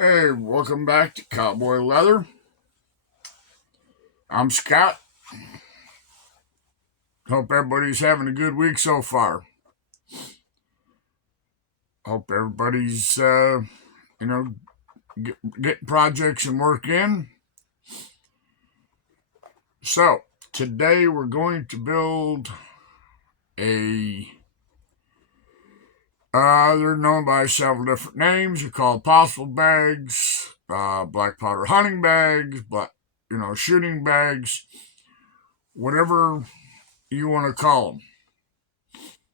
Hey, welcome back to Cowboy Leather. I'm Scott. Hope everybody's having a good week so far. Hope everybody's, getting projects and work in. So, today we're going to build they're known by several different names. They're called possible bags, black powder hunting bags, shooting bags, whatever you want to call them.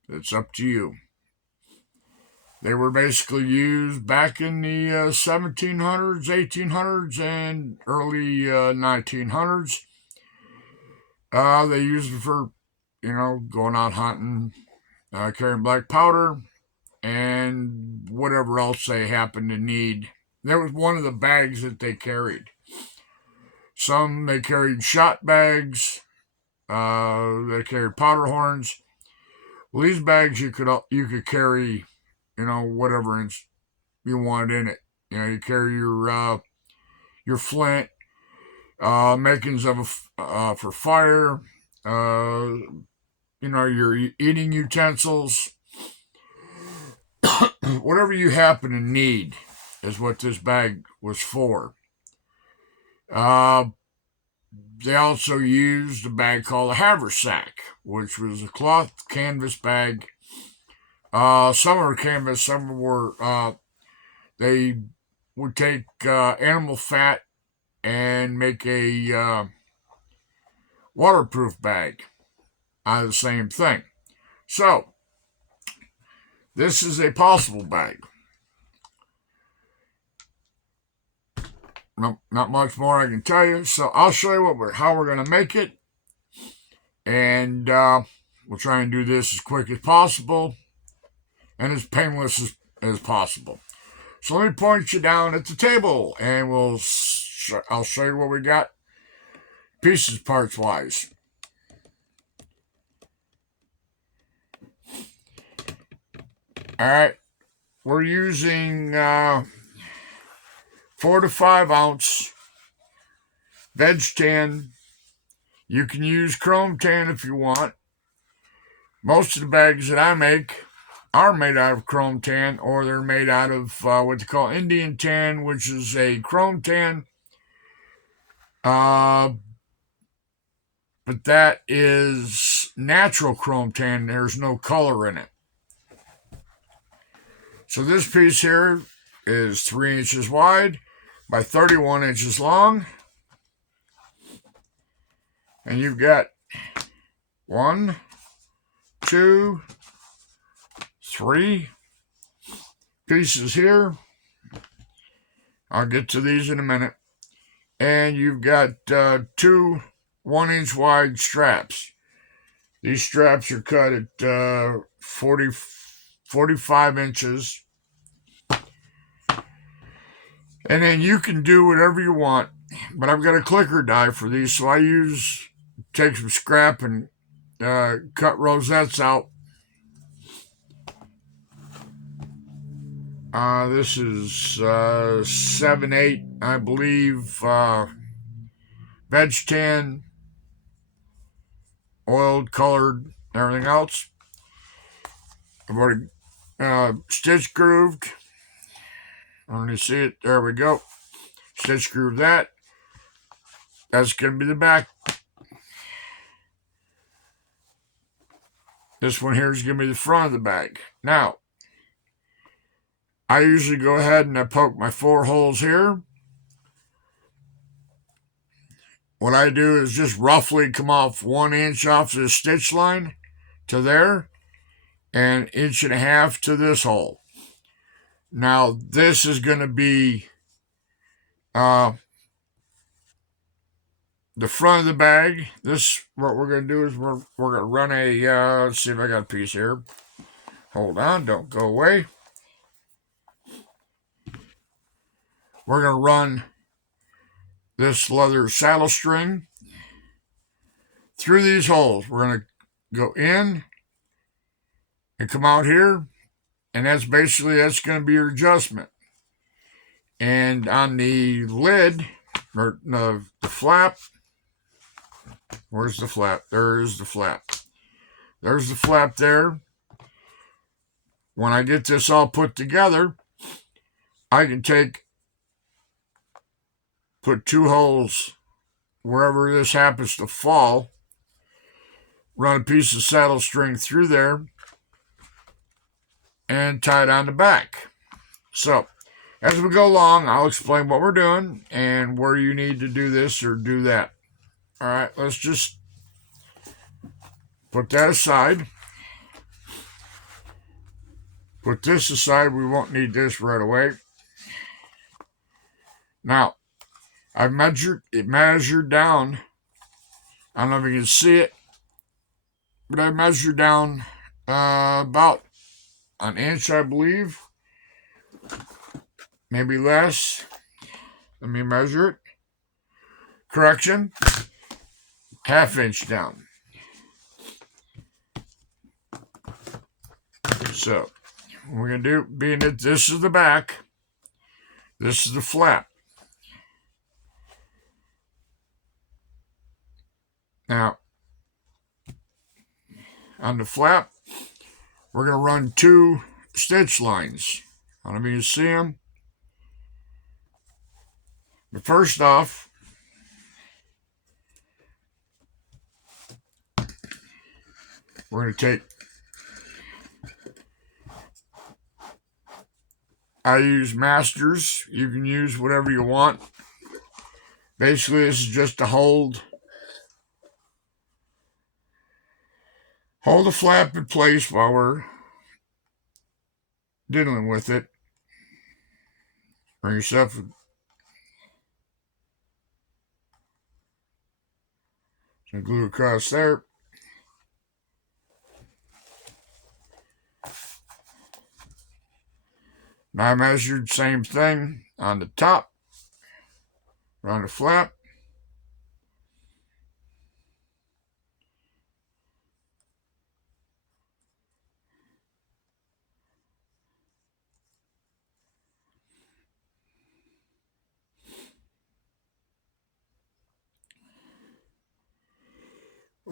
It's up to you. They were basically used back in the 1700s, 1800s, and early 1900s. They used it for, going out hunting, carrying black powder, and whatever else they happened to need. That was one of the bags that they carried. Some they carried shot bags. They carried powder horns. Well, these bags you could carry, whatever you wanted in it. You carry your flint, makings of for fire, your eating utensils, whatever you happen to need is what this bag was for. They also used a bag called a haversack, which was a cloth canvas bag. Some were canvas, some were they would take animal fat and make a waterproof bag out of the same thing. So, this is a possible bag. No, not much more I can tell you. So, I'll show you how we're going to make it. And we'll try and do this as quick as possible and as painless as possible. So let me point you down at the table, and I'll show you what we got pieces parts wise. All right, we're using 4 to 5 ounce veg tan. You can use chrome tan if you want. Most of the bags that I make are made out of chrome tan, or they're made out of what they call Indian tan, which is a chrome tan. But that is natural chrome tan. There's no color in it. So this piece here is 3 inches wide by 31 inches long. And you've got 1, 2, 3 pieces here. I'll get to these in a minute. And you've got 2 1-inch wide straps. These straps are cut at 45 inches. And then you can do whatever you want. But I've got a clicker die for these, so I take some scrap and cut rosettes out. This is 7/8, I believe, veg tan, oiled, colored, everything else. I've already stitch grooved. Let me see it. There we go. Stitch groove that. That's going to be the back. This one here is going to be the front of the bag. Now, I usually go ahead and I poke my 4 holes here. What I do is just roughly come off 1 inch off this stitch line to there, and 1.5 inches to this hole. Now, this is going to be the front of the bag. What we're going to do is we're going to run let's see if I got a piece here. Hold on, don't go away. We're going to run this leather saddle string through these holes. We're going to go in and come out here, and that's going to be your adjustment. And And on the lid, or the flap, where's the flap? There's the flap. There's the flap there. When I get this all put together, I can put 2 holes wherever this happens to fall, run a piece of saddle string through there, and tie it on the back. So, as we go along, I'll explain what we're doing and where you need to do this or do that. All right, let's just put that aside. Put this aside. We won't need this right away. Now, I measured down. I don't know if you can see it, but I measured down about an inch, I believe. Maybe less. Let me measure it. Correction. ½ inch down. So, what we're going to do, being that this is the back, this is the flap. Now, on the flap, we're going to run 2 stitch lines. I don't know if you can see them. But first off, we're going to take, I use Masters. You can use whatever you want. Basically, this is just to hold the flap in place while we're diddling with it. Bring yourself some glue across there. Now I measured same thing on the top, around the flap.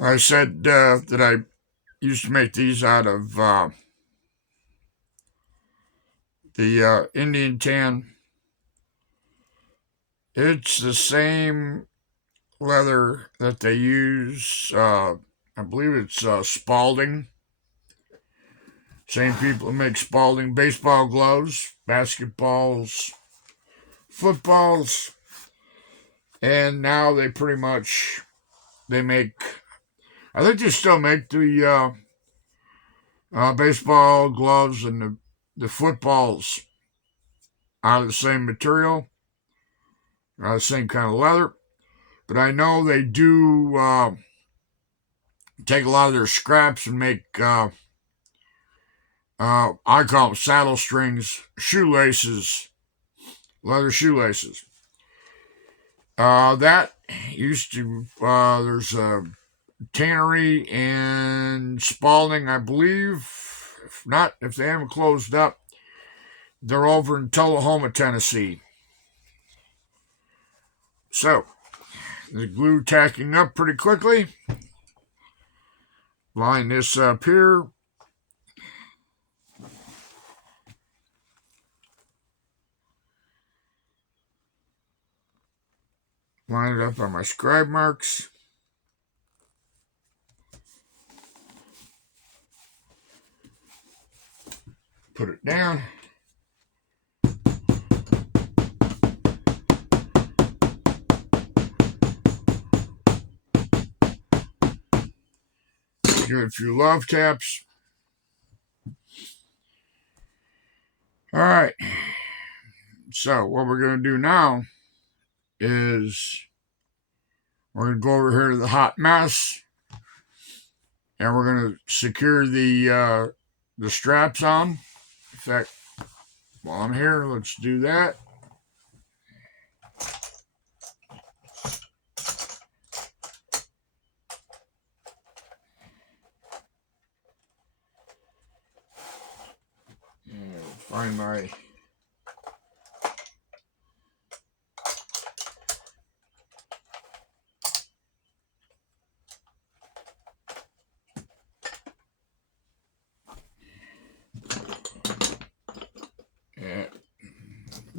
I said that I used to make these out of the Indian tan. It's the same leather that they use. I believe it's Spalding. Same people that make Spalding baseball gloves, basketballs, footballs, and now they pretty much make. I think they still make the baseball gloves and the footballs out of the same material, the same kind of leather. But I know they do take a lot of their scraps and make, I call them saddle strings, shoelaces, leather shoelaces. That used to, there's a tannery in Spalding, I believe. If they haven't closed up, they're over in Tullahoma, Tennessee. So, the glue tacking up pretty quickly. Line this up here. Line it up on my scribe marks. Put it down. Give it a few love taps. All right. So what we're going to do now is we're going to go over here to the hot mess, and we're going to secure the straps on. In fact, while I'm here, let's do that. Find my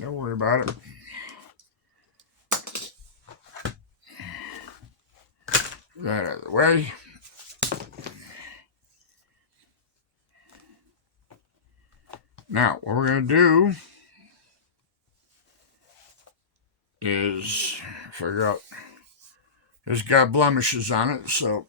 Don't worry about it. That out of the way. Now, what we're going to do is figure out, it's got blemishes on it, so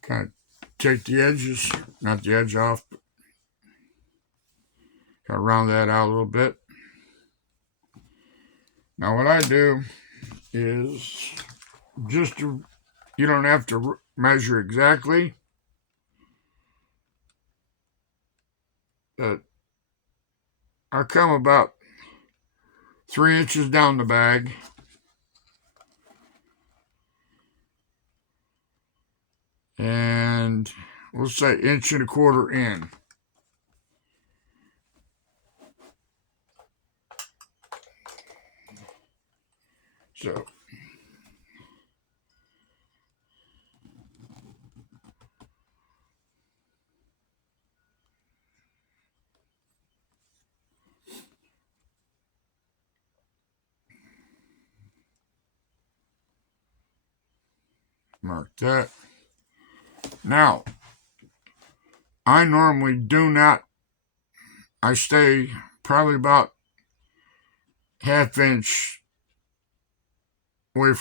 kind of take the edges, not the edge off, but kind of round that out a little bit. Now what I do is just to, you don't have to measure exactly, but I come about 3 inches down the bag, and we'll say 1.25 inches in. So mark that. Now, I normally do not, I stay probably about 1/2 inch away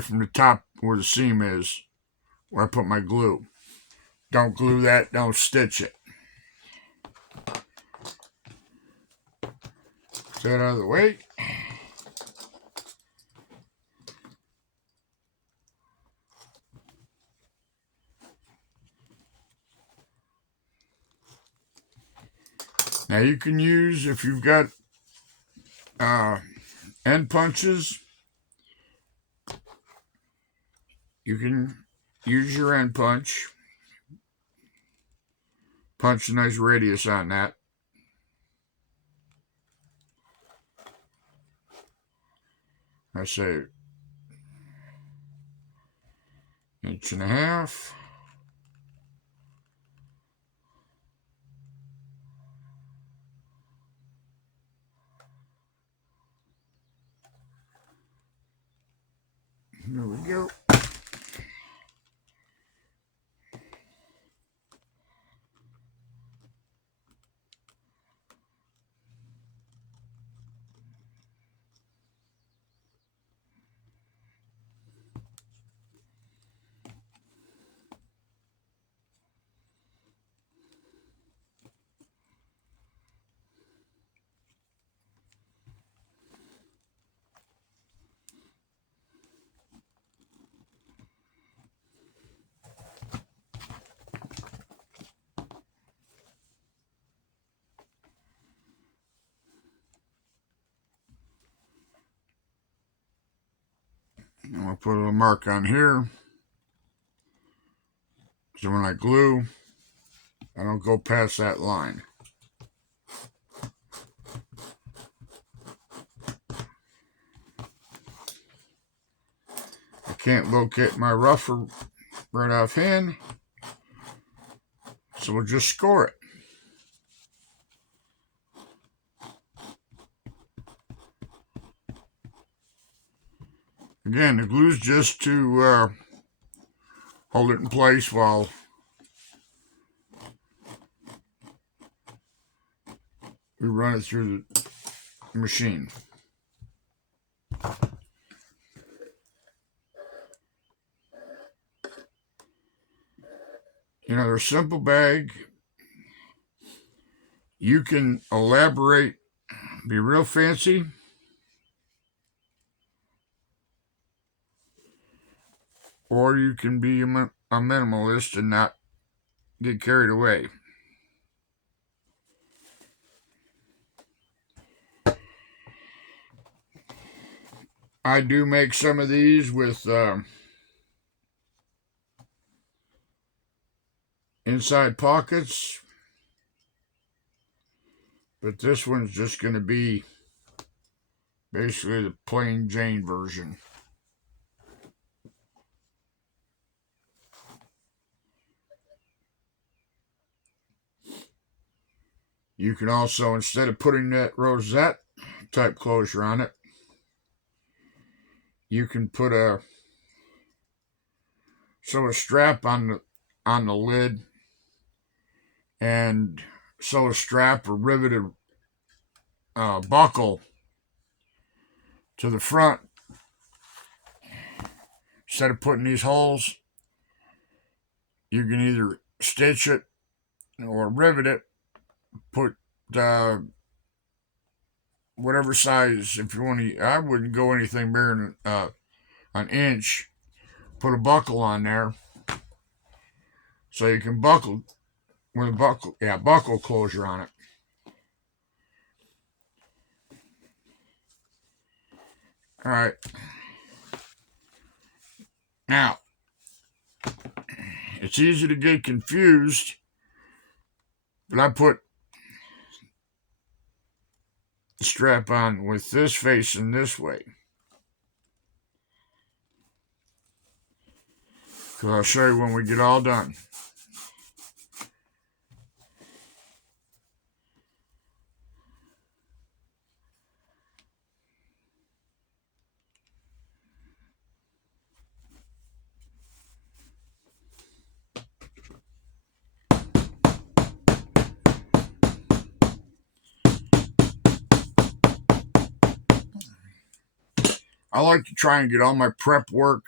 from the top where the seam is, where I put my glue. Don't glue that, don't stitch it. Get that out of the way. Now you can use, if you've got end punches, you can use your end punch. Punch a nice radius on that. I say 1.5 inches. There we go. I'm going to put a little mark on here, so when I glue, I don't go past that line. I can't locate my rougher right offhand, so we'll just score it. Again, the glue's just to hold it in place while we run it through the machine. You know, they're a simple bag. You can elaborate, be real fancy, or you can be a minimalist and not get carried away. I do make some of these with inside pockets, but this one's just going to be basically the plain Jane version. You can also, instead of putting that rosette type closure on it, you can put a strap on the lid, and sew a strap or riveted buckle to the front. Instead of putting these holes, you can either stitch it or rivet it. Put whatever size, if you want to. I wouldn't go anything bigger than an inch. Put a buckle on there, so you can buckle with a buckle closure on it. All right. Now, it's easy to get confused, but I put the strap on with this facing this way. Because I'll show you when we get all done. I like to try and get all my prep work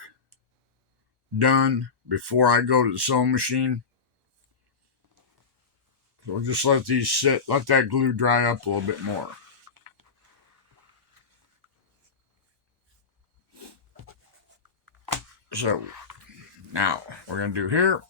done before I go to the sewing machine. So we'll just let these sit, let that glue dry up a little bit more. So now we're going to do here.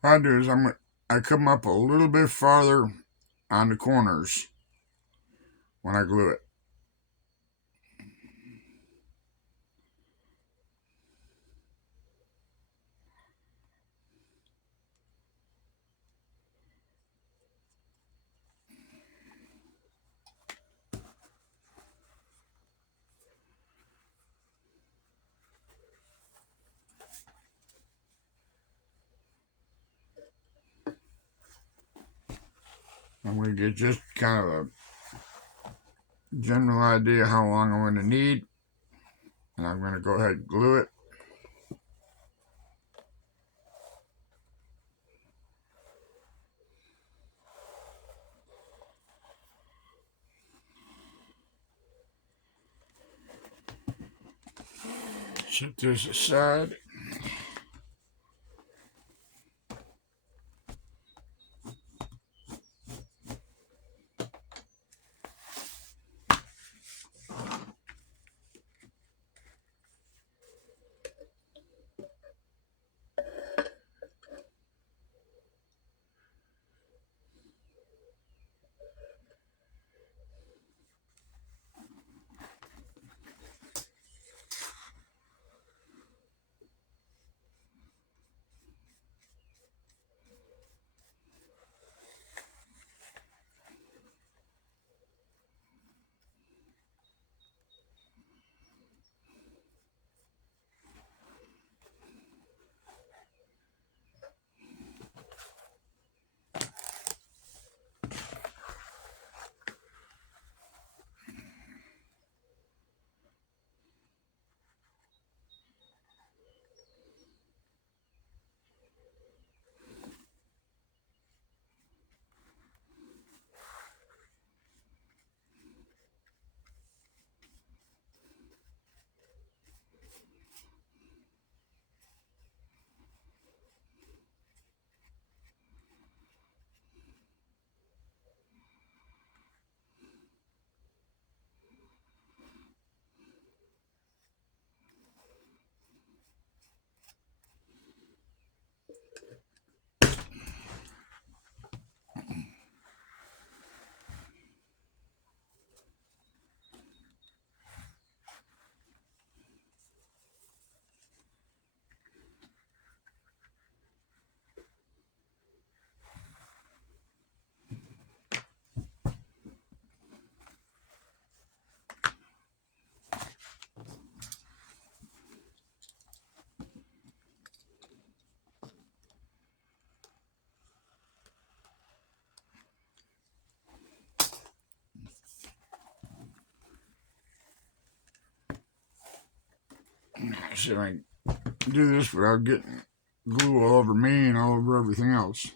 What I do is I come up a little bit farther on the corners when I glue it. I'm going to get just kind of a general idea how long I'm going to need. And I'm going to go ahead and glue it. Set this aside. See if I can do this without getting glue all over me and all over everything else.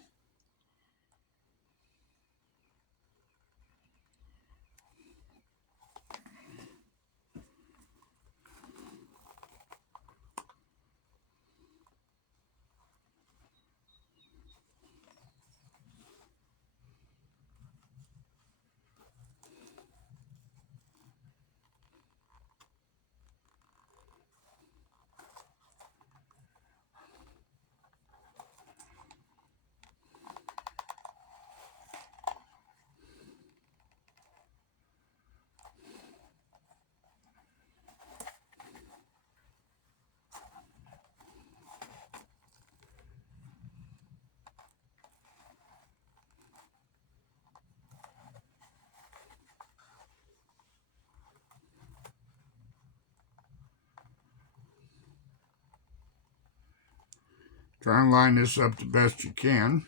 Try and line this up the best you can.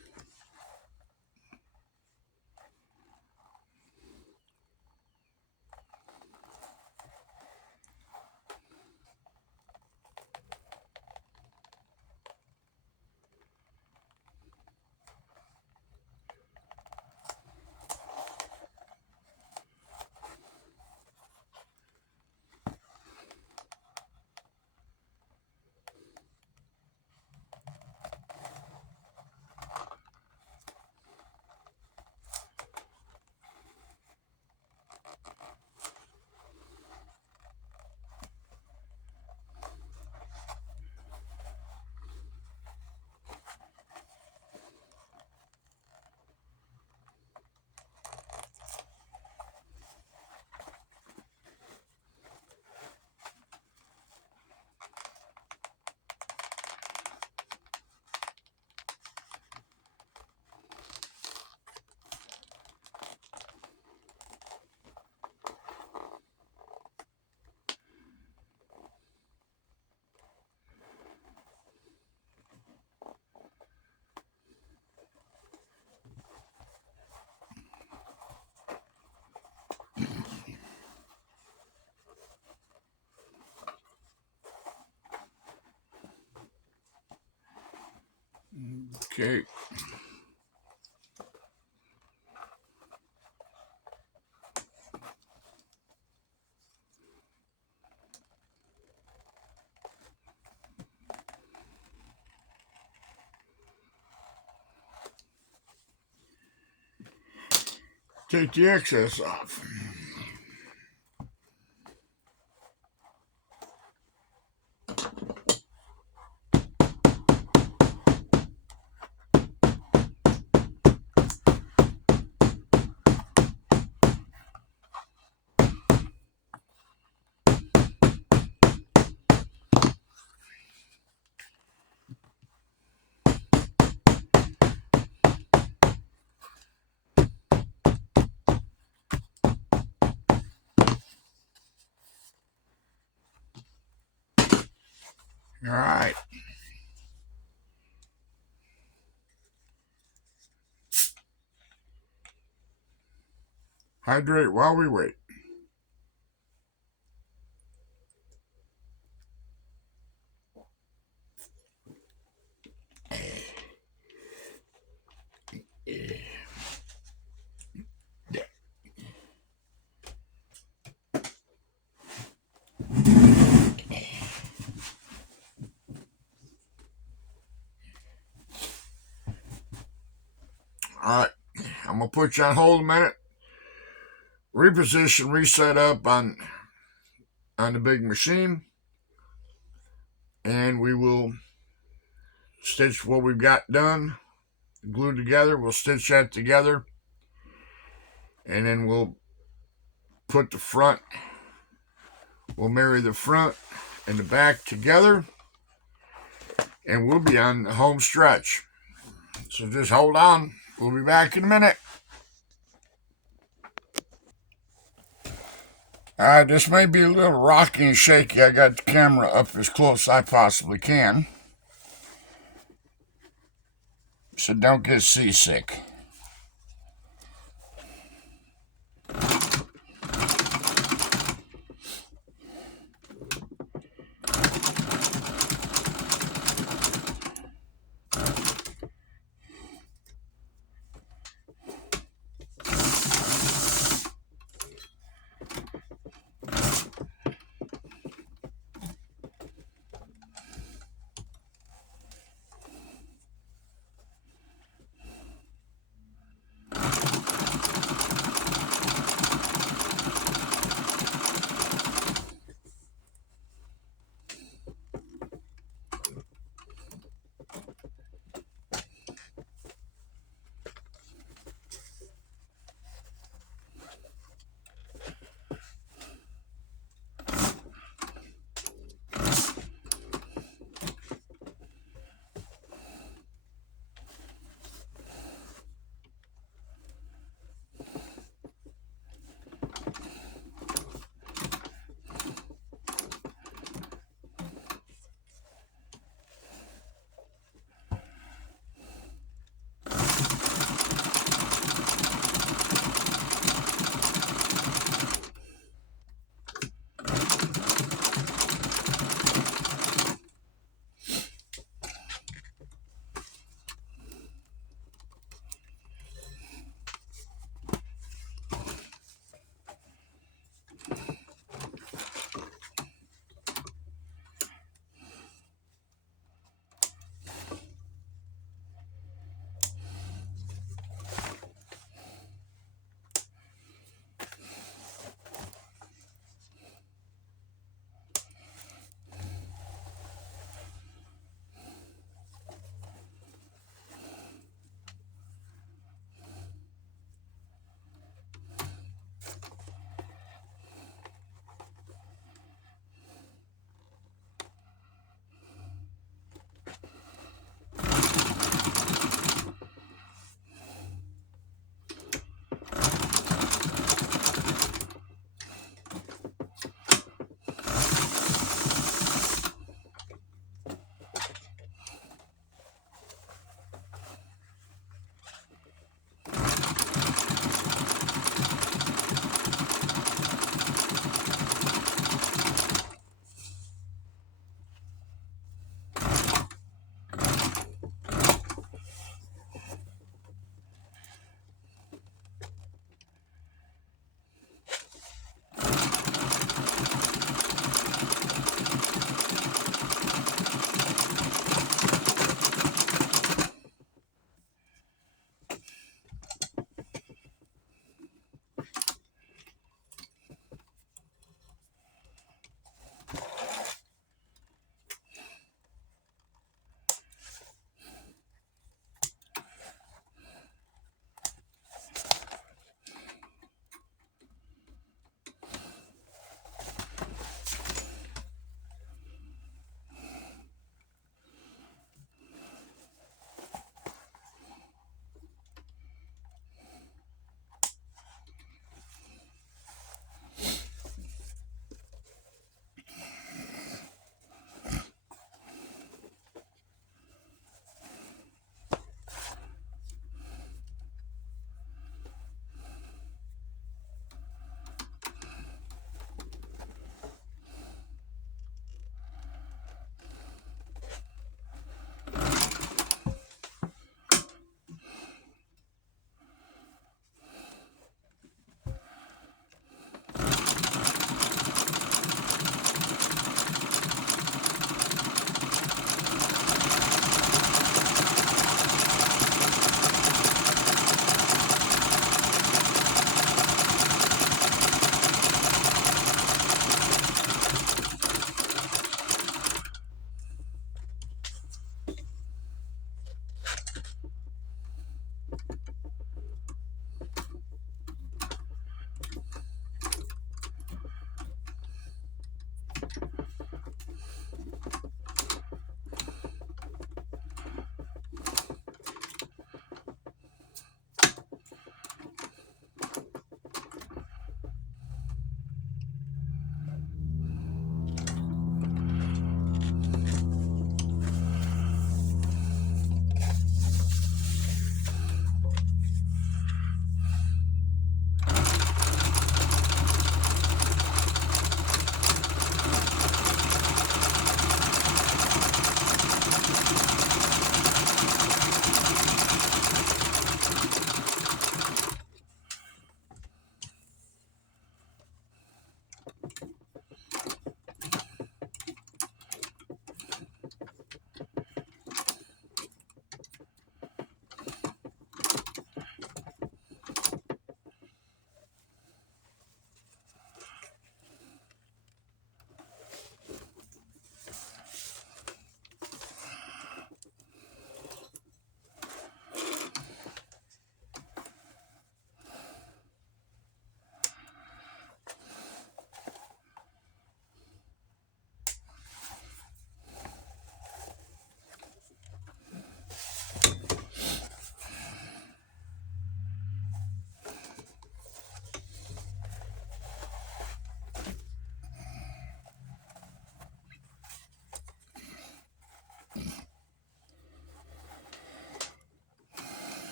Okay. Take the excess off. All right. Hydrate while we wait. All right. I'm going to put you on hold a minute. Reposition, reset up on the big machine. And we will stitch what we've got done, glued together. We'll stitch that together. And then we'll put the front, we'll marry the front and the back together. And we'll be on the home stretch. So just hold on. We'll be back in a minute. All right, this may be a little rocky and shaky. I got the camera up as close as I possibly can. So don't get seasick.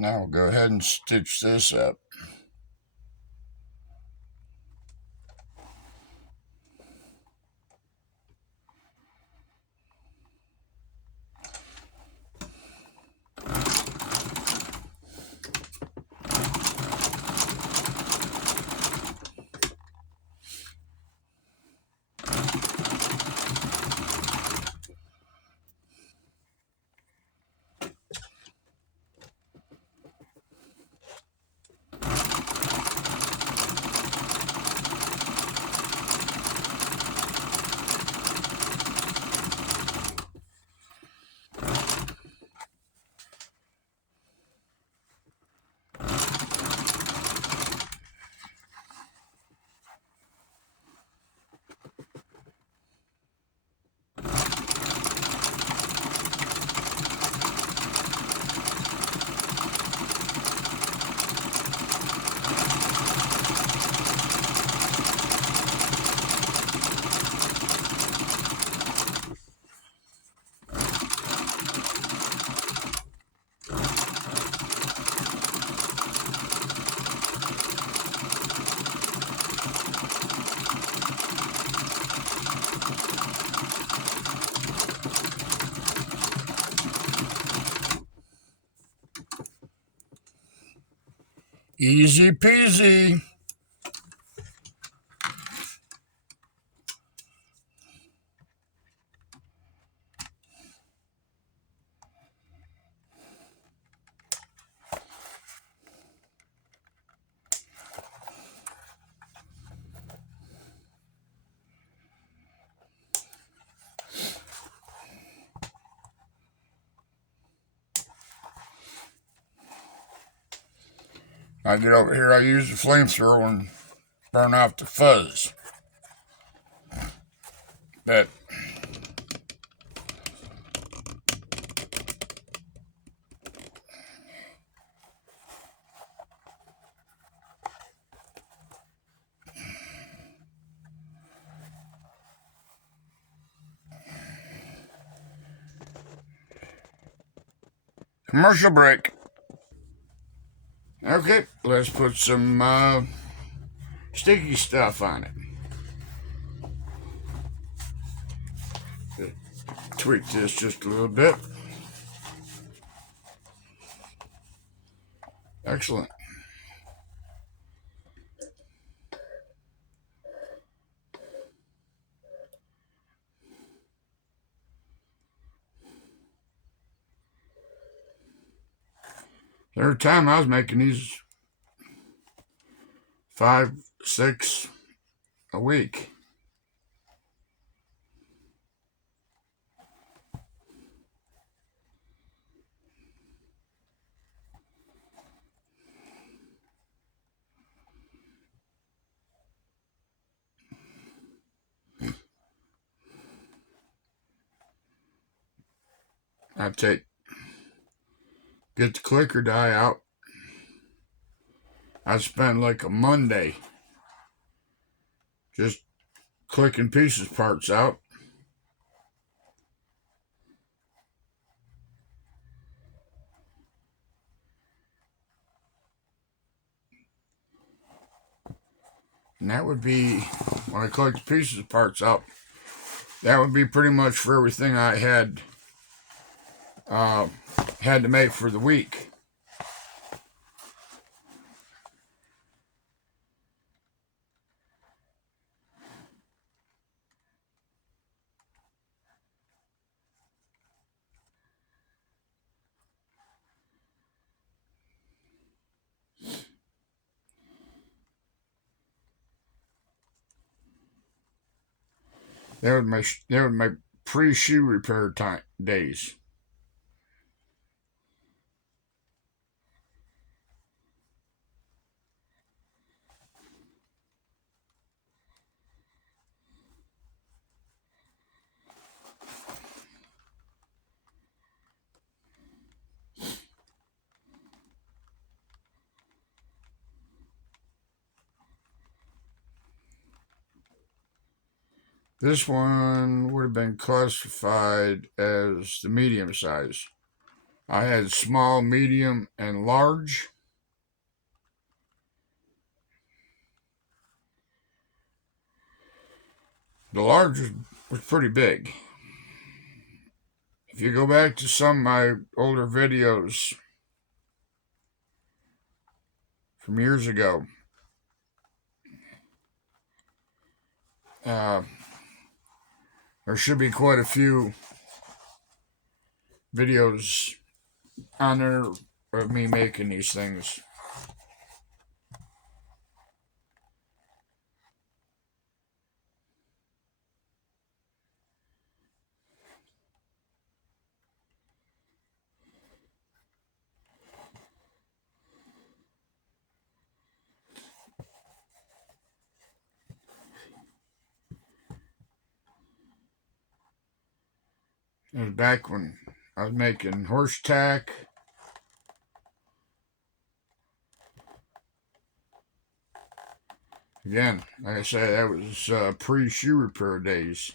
Now we'll go ahead and stitch this up. Easy peasy. I get over here, I use the flamethrower and burn off the fuzz. But commercial break. Okay, let's put some sticky stuff on it. Tweak this just a little bit. Excellent. Every time I was making these 5, 6 a week. I get the clicker die out. I spend like a Monday just clicking pieces parts out. And that would be, when I click the pieces parts out, that would be pretty much for everything I had to make for the week. They would make pre-shoe repair time days. This one would have been classified as the medium size. I had small, medium, and large. The large was pretty big. If you go back to some of my older videos from years ago, uh, there should be quite a few videos on there of me making these things. It was back when I was making horse tack. Again, like I said, that was pre-shoe repair days.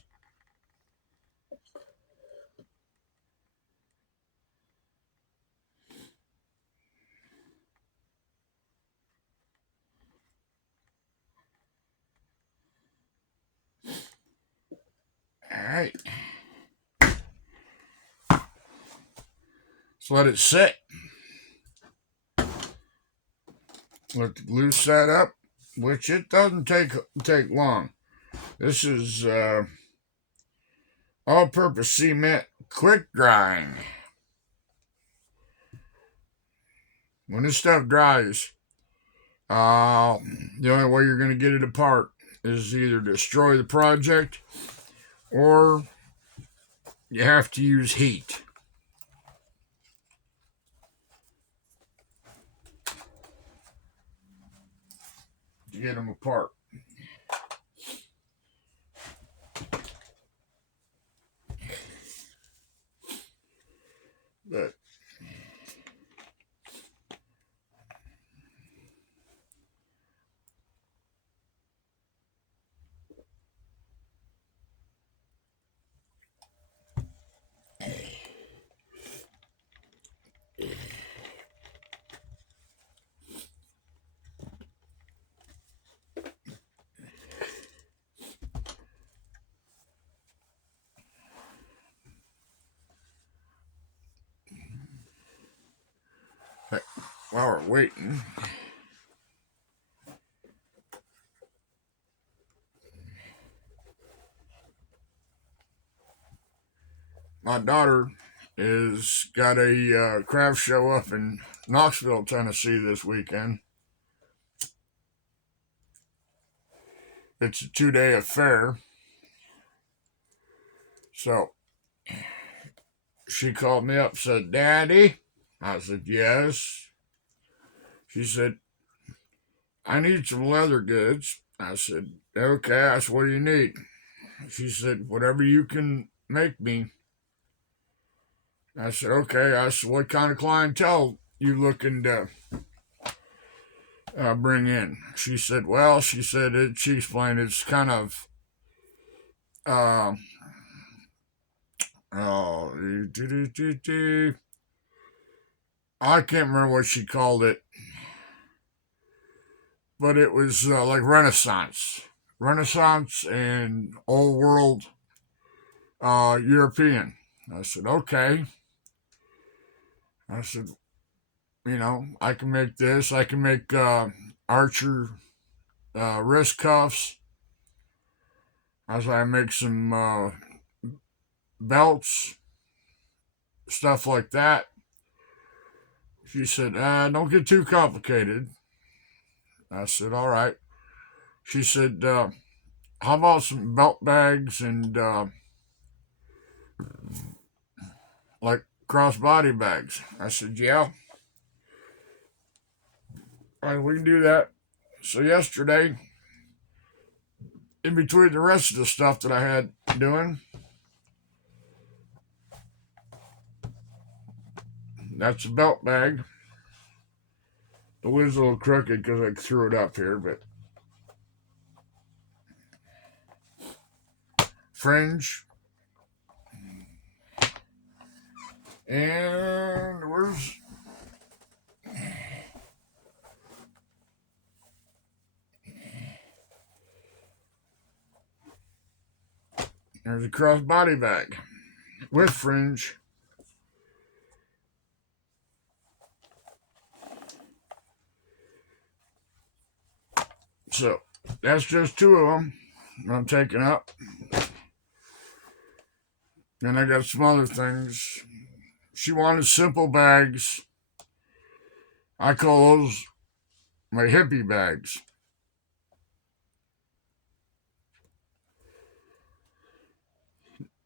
Alright. Let's let it sit. Let the glue set up, which it doesn't take long. This is all-purpose cement quick drying. When this stuff dries, the only way you're going to get it apart is either destroy the project or you have to use heat to get them apart. But while we're waiting, my daughter is got a craft show up in Knoxville, Tennessee this weekend. It's a 2-day affair. So she called me up, said, "Daddy." I said, "Yes." She said, "I need some leather goods." I said, "Okay." I said, "What do you need?" She said, "Whatever you can make me." I said, "Okay." I said, "What kind of clientele you looking to bring in?" She said, "Well," she explained, "it's kind of, uh, oh, I can't remember what she called it, but it was like Renaissance and old world European." I said, "Okay." I said, "I can make this. I can make archer wrist cuffs." I said, "I make some belts, stuff like that." She said, "Don't get too complicated." I said, "All right." She said, "How about some belt bags and like crossbody bags?" I said, "Yeah, all right, we can do that." So yesterday, in between the rest of the stuff that I had doing, that's a belt bag. The lid's a little crooked because I threw it up here, but fringe And there's a crossbody bag with fringe. So that's just two of them I'm taking up. Then I got some other things. She wanted simple bags. I call those my hippie bags.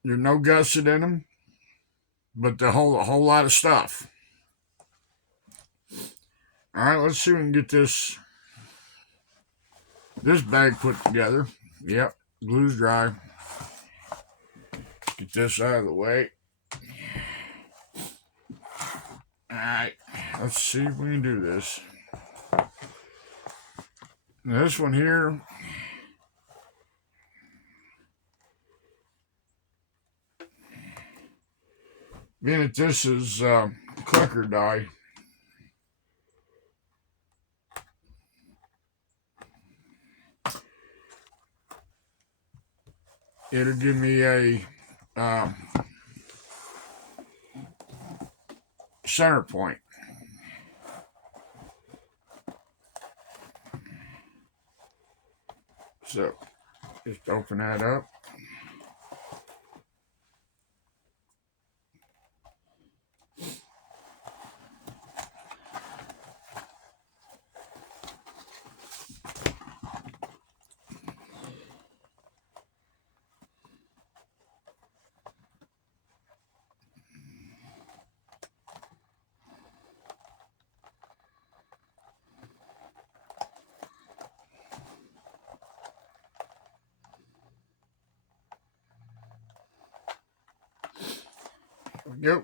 There's no gusset in them, but they hold a whole lot of stuff. All right, let's see if we can get this bag put together. Yep, glue's dry. Get this out of the way. All right, let's see if we can do this. Now, this one here, being that this is clicker dye, it'll give me a center point. So just open that up. There we go.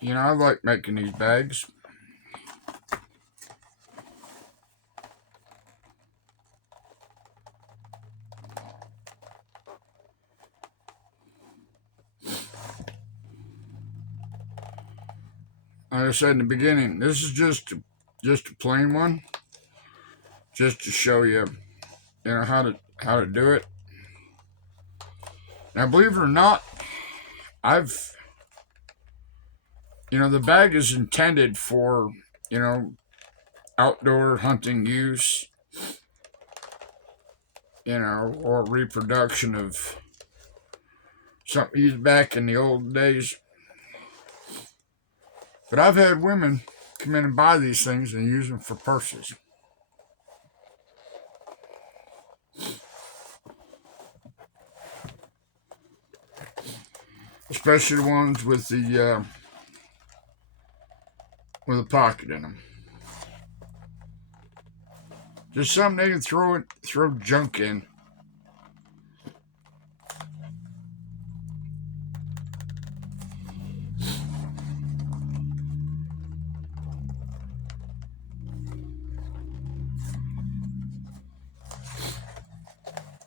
You know, I like making these bags. Like I said in the beginning, this is just a plain one, just to show you, how to do it. Now, believe it or not, the bag is intended for, outdoor hunting use, or reproduction of something used back in the old days. But I've had women come in and buy these things and use them for purses. Especially the ones with the with a pocket in them. Just something they can throw junk in.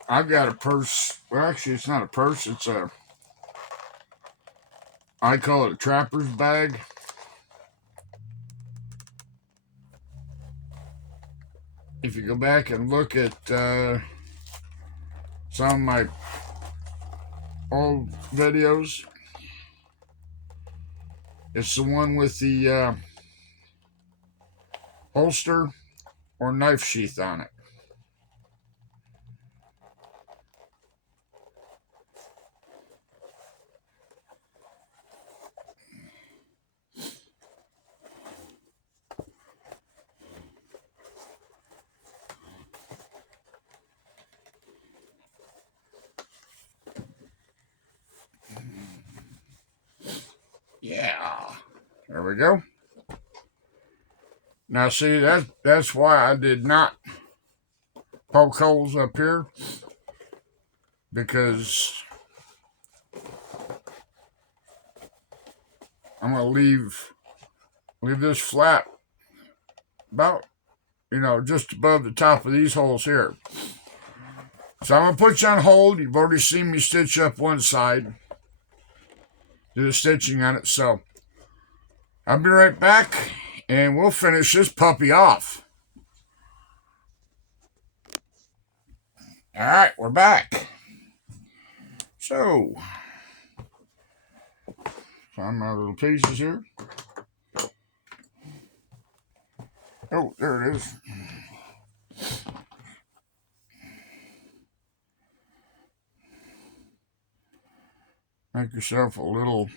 I've got a purse. Well, actually, it's not a purse. I call it a trapper's bag. If you go back and look at some of my old videos, it's the one with the holster or knife sheath on it. Yeah, there we go. Now see, that's why I did not poke holes up here, because I'm going to leave this flat about, just above the top of these holes here. So I'm going to put you on hold. You've already seen me stitch up one side. Do the stitching on it. So I'll be right back, and we'll finish this puppy off. All right, we're back. So, find my little pieces here. Oh, there it is. Make yourself a little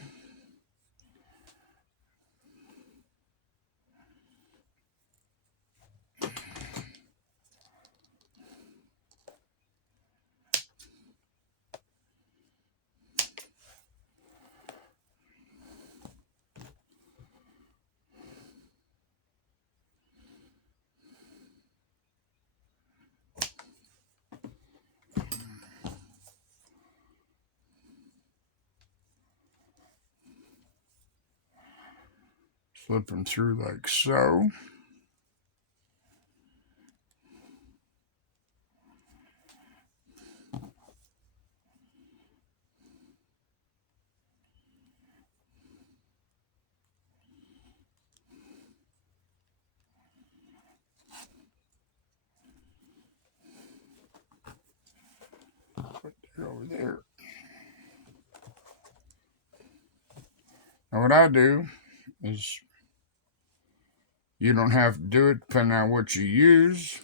slip them through like so. Put it over there. Now what I do is, you don't have to do it depending on what you use.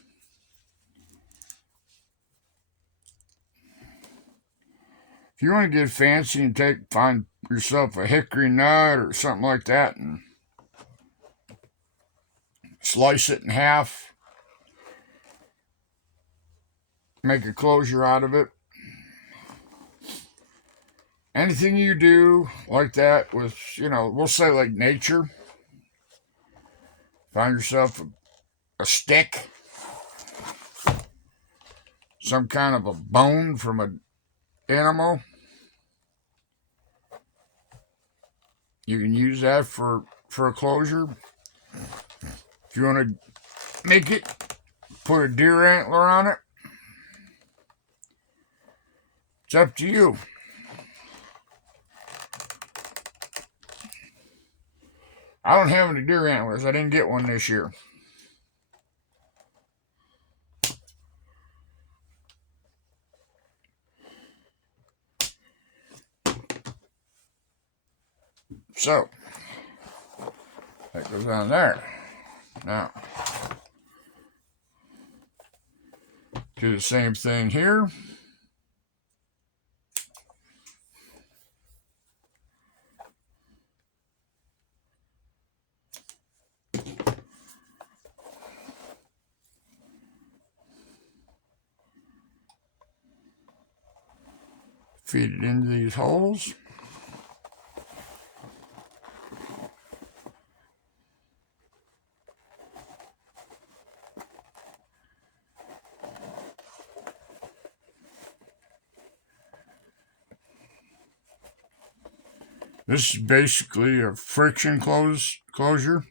If you want to get fancy and find yourself a hickory nut or something like that and slice it in half, make a closure out of it. Anything you do like that with, we'll say like nature, find yourself a stick, some kind of a bone from an animal, you can use that for a closure. If you want to make it, put a deer antler on it. It's up to you. I don't have any deer antlers. I didn't get one this year. So, that goes on there. Now, do the same thing here. Feed it into these holes. This is basically a friction closure.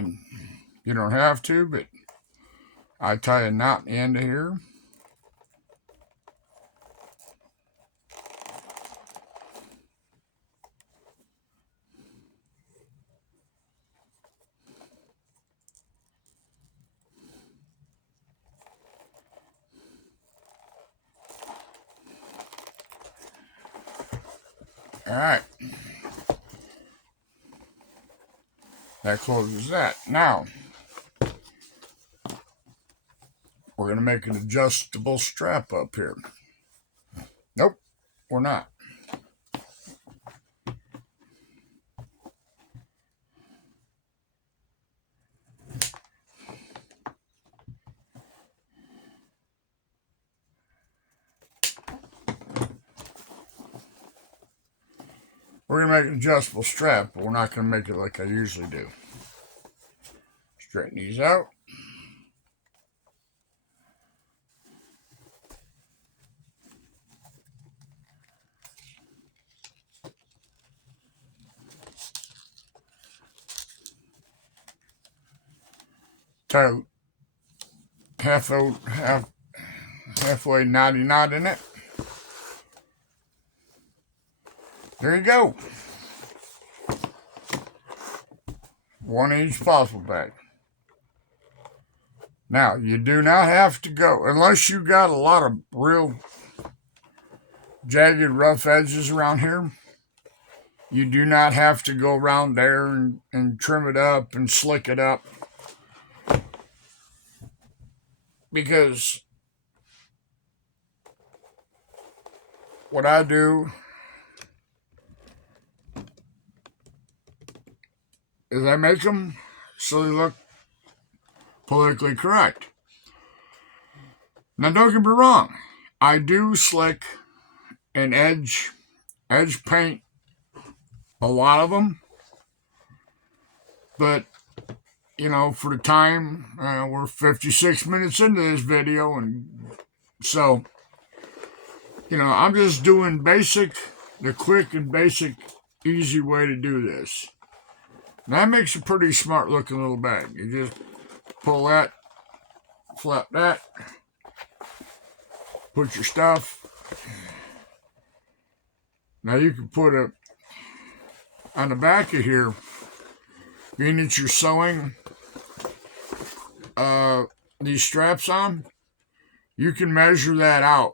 and you don't have to, but I tie a knot in the end of here. All right. That closes that. Now, we're going to make an adjustable strap up here. Nope, we're not. We're going to make an adjustable strap, but we're not going to make it like I usually do. Straighten these out. Tie halfway knotty knot in it. There you go. 1 inch possible bag. Now, you do not have to go, unless you got a lot of real jagged, rough edges around here, you do not have to go around there and trim it up and slick it up. Because what I do is I make them so they look politically correct. Now, don't get me wrong. I do slick and edge paint a lot of them. But, you know, for the time, we're 56 minutes into this video. And so, you know, I'm just doing the quick and basic, easy way to do this. And that makes a pretty smart looking little bag. You just pull that, flap that, put your stuff. Now you can put it on the back of here, being that you're sewing these straps on, you can measure that out.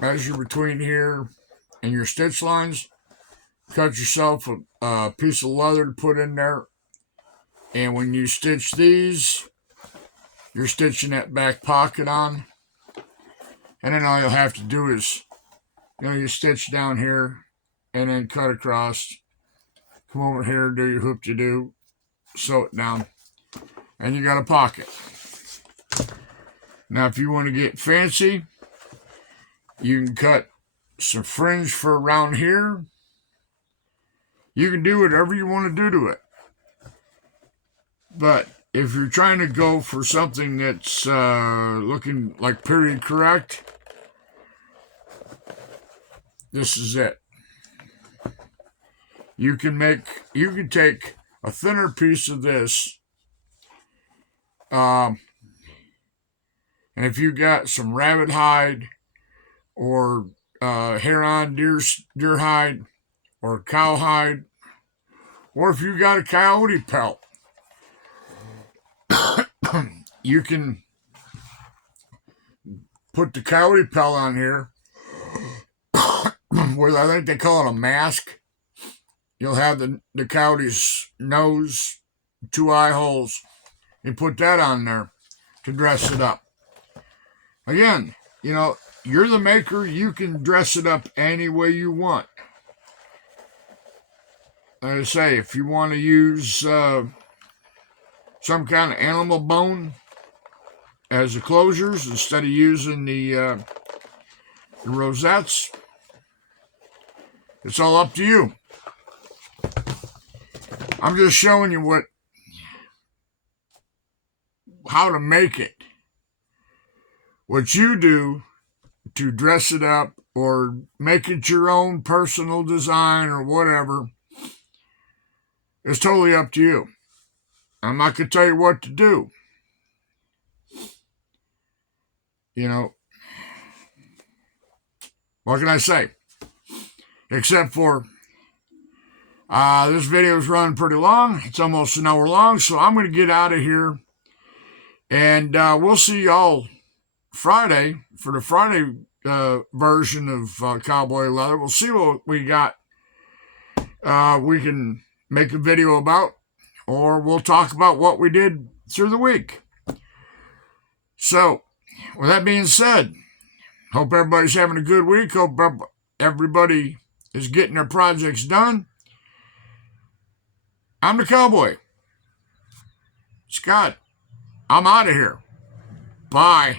Measure between here and your stitch lines. Cut yourself a piece of leather to put in there. And when you stitch these, you're stitching that back pocket on. And then all you'll have to do is, you stitch down here and then cut across. Come over here, do your hoop-de-doo, sew it down, and you got a pocket. Now, if you want to get fancy, you can cut some fringe for around here. You can do whatever you want to do to it. But if you're trying to go for something that's looking like period correct, this is it. You can take a thinner piece of this, and if you got some rabbit hide or hair-on deer hide or cow hide, or if you got a coyote pelt, you can put the coyote pelt on here with, I think they call it a mask. You'll have the coyote's nose, 2 eye holes, and put that on there to dress it up. Again, you're the maker. You can dress it up any way you want. Like I say, if you want to use some kind of animal bone as the closures instead of using the rosettes, it's all up to you. I'm just showing you how to make it. What you do to dress it up or make it your own personal design or whatever, It's totally up to you. I'm not going to tell you what to do. You know, what can I say? Except for this video is running pretty long. It's almost an hour long, so I'm going to get out of here. And we'll see y'all Friday for the Friday version of Cowboy Leather. We'll see what we got. We can make a video about, or we'll talk about what we did through the week. So, with that being said, hope everybody's having a good week. Hope everybody is getting their projects done. I'm the Cowboy. Scott, I'm out of here. Bye.